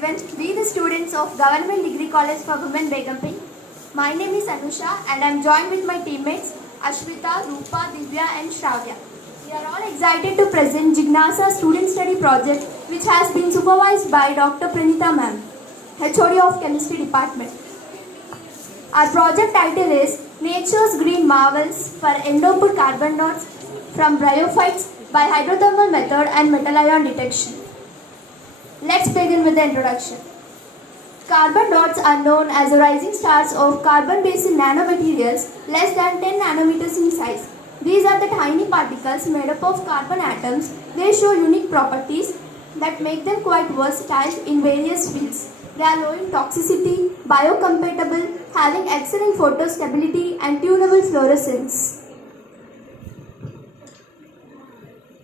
everyone. We the students of Government Degree College for Women Begumpet. My name is Anusha and I am joined with my teammates Ashwita, Rupa, Divya and Shravya. We are all excited to present Jignasa Student Study Project which has been supervised by Dr. Pranita Ma'am, HOD of Chemistry Department. Our project title is Nature's Green Marvels for Endoput Carbon Dots from Bryophytes by Hydrothermal Method and Metal Ion Detection. Let's begin with the introduction. Carbon dots are known as the rising stars of carbon-based nanomaterials less than 10 nanometers in size. These are the tiny particles made up of carbon atoms. They show unique properties that make them quite versatile in various fields. They are low in toxicity, biocompatible, having excellent photostability and tunable fluorescence.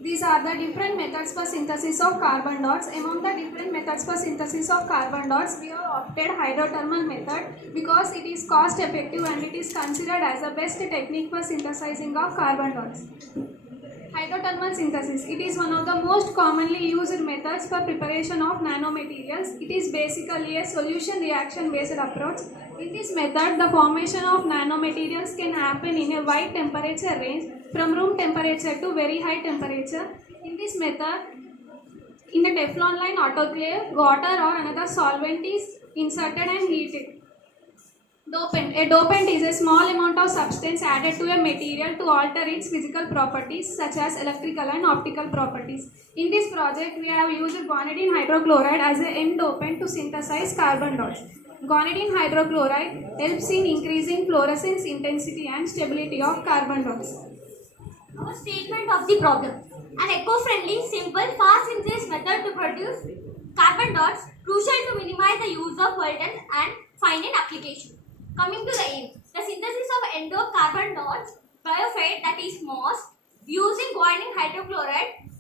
These are the different methods for synthesis of carbon dots. Among the different methods for synthesis of carbon dots, we have opted hydrothermal method because it is cost effective and it is considered as the best technique for synthesizing of carbon dots. Hydrothermal synthesis. It is one of the most commonly used methods for preparation of nanomaterials. It is basically a solution reaction based approach. In this method, the formation of nanomaterials can happen in a wide temperature range from room temperature to very high temperature. In this method, in the Teflon line autoclave, water or another solvent is inserted and heated. Dopant. A dopant is a small amount of substance added to a material to alter its physical properties such as electrical and optical properties. In this project, we have used guanidine hydrochloride as an end dopant to synthesize carbon dots. Guanidine hydrochloride helps in increasing fluorescence intensity and stability of carbon dots. Our statement of the problem. An eco-friendly, simple, fast synthesis method to produce carbon dots, crucial to minimize the use of pollutants and find an application. Coming to the aim, the synthesis of endo carbon dots, bryophyte that is MOS, using guanidine hydrochloride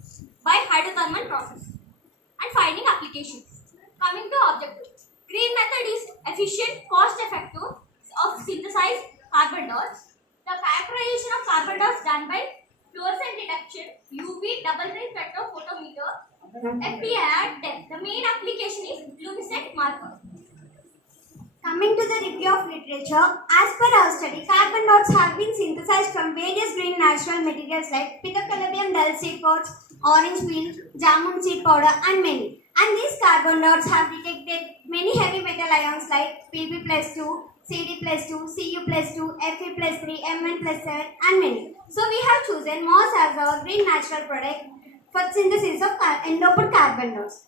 by hydrothermal process and finding applications. Coming to objective, green method is efficient, cost effective of synthesized carbon dots. The characterization of carbon dots done by fluorescent detection, UV double-ray spectrophotometer, FTIR depth. The main application is luminescent marker. Coming to the review of literature, as per our study, carbon dots have been synthesized from various green natural materials like Pithecanthropum dull seed pods, orange peel, jamun seed powder and many. And these carbon dots have detected many heavy metal ions like Pb plus 2, Cd plus 2, Cu plus 2, Fe plus 3, Mn plus 7 and many. So we have chosen MOS as our green natural product for synthesis of endoput carbon dots.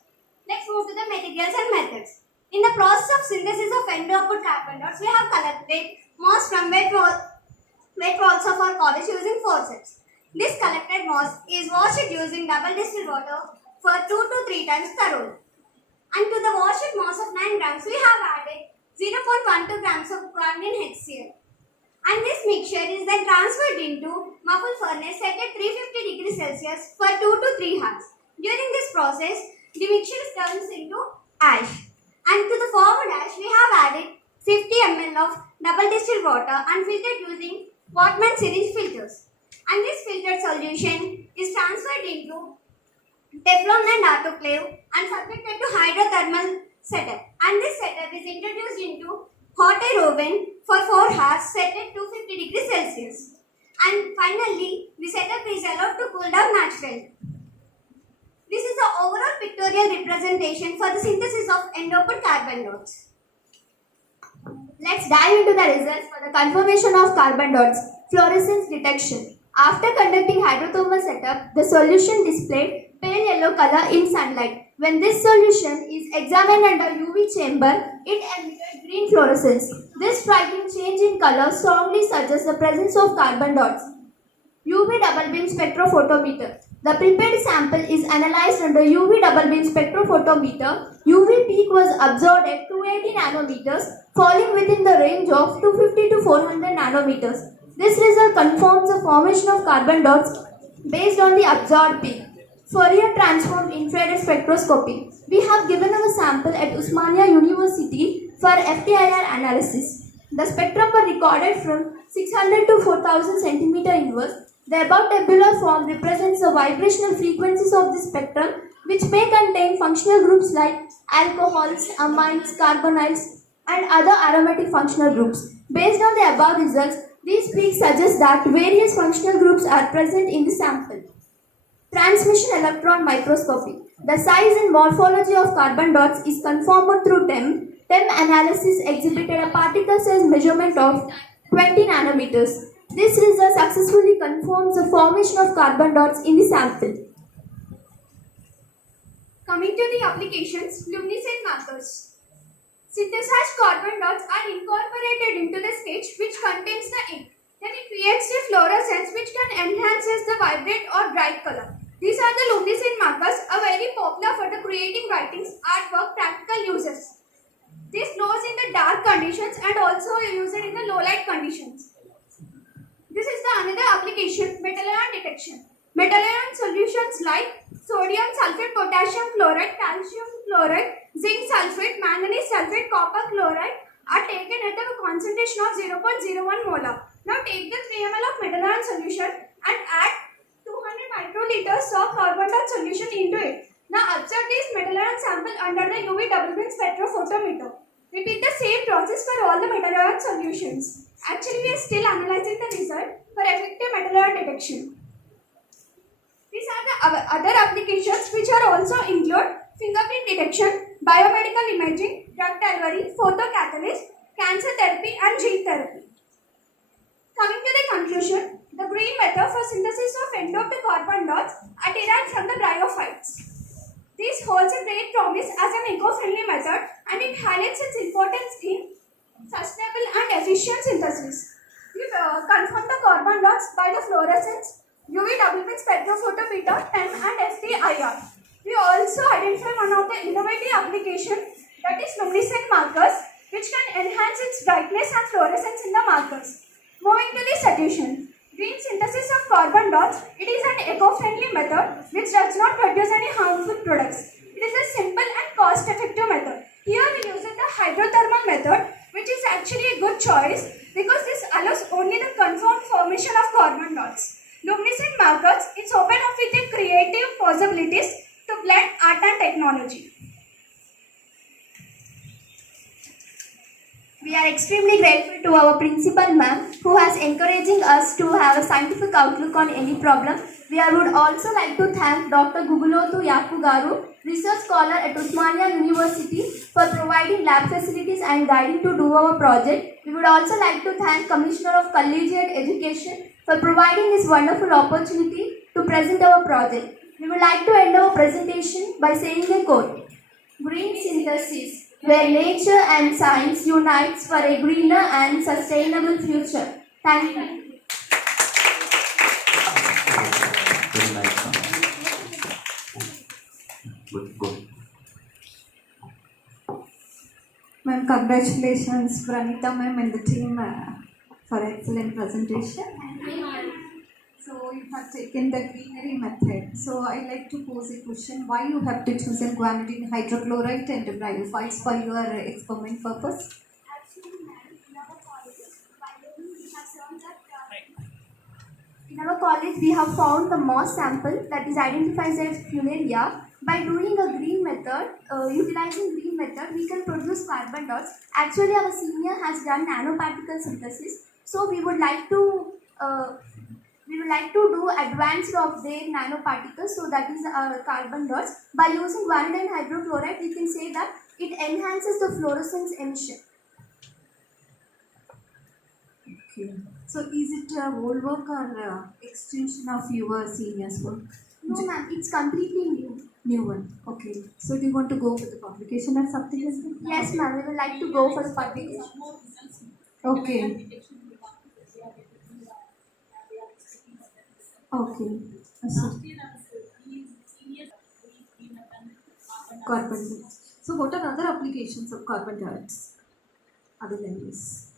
Let's move to the materials and methods. In the process of synthesis of endoput carbon dots, we have collected MOS from wet walls of our college using forceps. This collected MOS is washed using double distilled water for 2 to 3 times thoroughly. And to the washed MOS of 9 grams, we have added 0.12 grams of guanidine HCl. And this mixture is then transferred into muffle furnace set at 350 degrees Celsius for 2 to 3 hours. During this process, the mixture turns into ash. And to the formed ash, we have added 50 ml of double distilled water and filtered using Wortmann syringe filters. And this filtered solution is transferred into Teflon and autoclave and subjected to hydrothermal setup. And this setup is introduced into hot air oven for 4 hours set at 250 degrees Celsius. And finally, the setup is allowed to cool down naturally. This is the overall pictorial representation for the synthesis of endoput carbon dots. Let's dive into the results for the confirmation of carbon dots, fluorescence detection. After conducting hydrothermal setup, the solution displayed pale yellow color in sunlight. When this solution is examined under UV chamber, it emitted green fluorescence. This striking change in color strongly suggests the presence of carbon dots. UV double beam spectrophotometer. The prepared sample is analyzed under UV double beam spectrophotometer. UV peak was observed at 280 nanometers, falling within the range of 250 to 400 nanometers. This result confirms the formation of carbon dots based on the observed peak. Fourier transform infrared spectroscopy. We have given our sample at Osmania University for FTIR analysis. The spectrum were recorded from 600 to 4000 centimeter inverse. The above tabular form represents the vibrational frequencies of the spectrum which may contain functional groups like alcohols, amines, carbonyls, and other aromatic functional groups. Based on the above results, these peaks suggest that various functional groups are present in the sample. Transmission electron microscopy. The size and morphology of carbon dots is confirmed through TEM. TEM analysis exhibited a particle size measurement of 20 nanometers. This result successfully confirms the formation of carbon dots in the sample. Coming to the applications, luminescent markers. Synthesized carbon dots are incorporated into the sketch which contains the ink. Then it creates the fluorescence which can enhance the vibrant or bright color. These are the luminescent markers, are very popular for the creating writings, artwork, practical uses. This glows in the dark conditions and also used in the low light conditions. This is the another application, metal ion detection. Metal ion solutions like sodium sulfate, potassium chloride, calcium chloride, zinc sulfate, manganese sulfate, copper chloride are taken at a concentration of 0.01 molar. Now take the 3 ml of metal ion solution and add 200 microliters of carbon dot solution into it. Now observe this metal ion sample under the UV double beam spectrophotometer. Repeat the same process for all the metal ion solutions. Actually, we are still analyzing the result for effective metal ion detection. These are the other applications which are also include fingerprint detection, biomedical imaging, drug delivery, photocatalyst, cancer therapy and gene therapy. Coming to the conclusion, the green method for synthesis of endoped carbon dots are derived from the bryophytes. This holds a great promise as an eco-friendly method and it highlights its importance in sustainable and efficient synthesis. We confirm the carbon dots by the fluorescence, UV double beam spectrophotometer, TEM and STIR. We also identify one of the innovative applications, that is luminescent markers, which can enhance its brightness and fluorescence in the markers. Moving to the solution. Green synthesis of carbon dots, it is an eco-friendly method which does not produce any harmful products. It is a simple and cost-effective method. Here we use the hydrothermal method, which is actually a good choice because this allows only the confirmed formation of carbon dots. Luminescent markers, it's open up with the creative possibilities to blend art and technology. We are extremely grateful to our principal ma'am who has encouraging us to have a scientific outlook on any problem. We would also like to thank Dr. Gugulothu Yaku Garu, research scholar at Osmania University, for providing lab facilities and guiding to do our project. We would also like to thank Commissioner of Collegiate Education for providing this wonderful opportunity to present our project. We would like to end our presentation by saying a quote. Green synthesis, where nature and science unites for a greener and sustainable future. Thank you. Very nice one. Good. Ma'am, congratulations, Pranita ma'am and the team for excellent presentation. So you have taken the greenery method. So I like to pose a question: why you have to choose guanidine hydrochloride and bryophytes for your experiment purpose? In our college, we have found the moss sample that is identified as funaria. By doing a green method, utilizing green method, we can produce carbon dots. Actually, our senior has done nanoparticle synthesis, so we would like to do advanced of their nanoparticles. So that is carbon dots. By using guanidine hydrochloride, we can say that it enhances the fluorescence emission. Okay. So is it old work or extension of your senior's work? No, ma'am, it's completely new. New one. Okay. So do you want to go with the publication or something like that? Yes, ma'am, we would like to go for the publication. Okay. Okay. Carbon dioxide. So what are other applications of carbon dioxide other than this?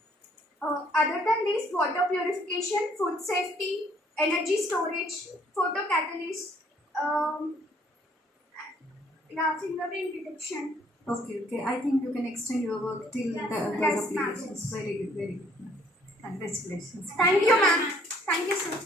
Other than this, water purification, food safety, energy storage, photocatalyst, fingerprint detection. Okay. I think you can extend your work till Yes, those yes, ma'am. applications. Very good. Congratulations. Thank you, ma'am. Thank you, sir.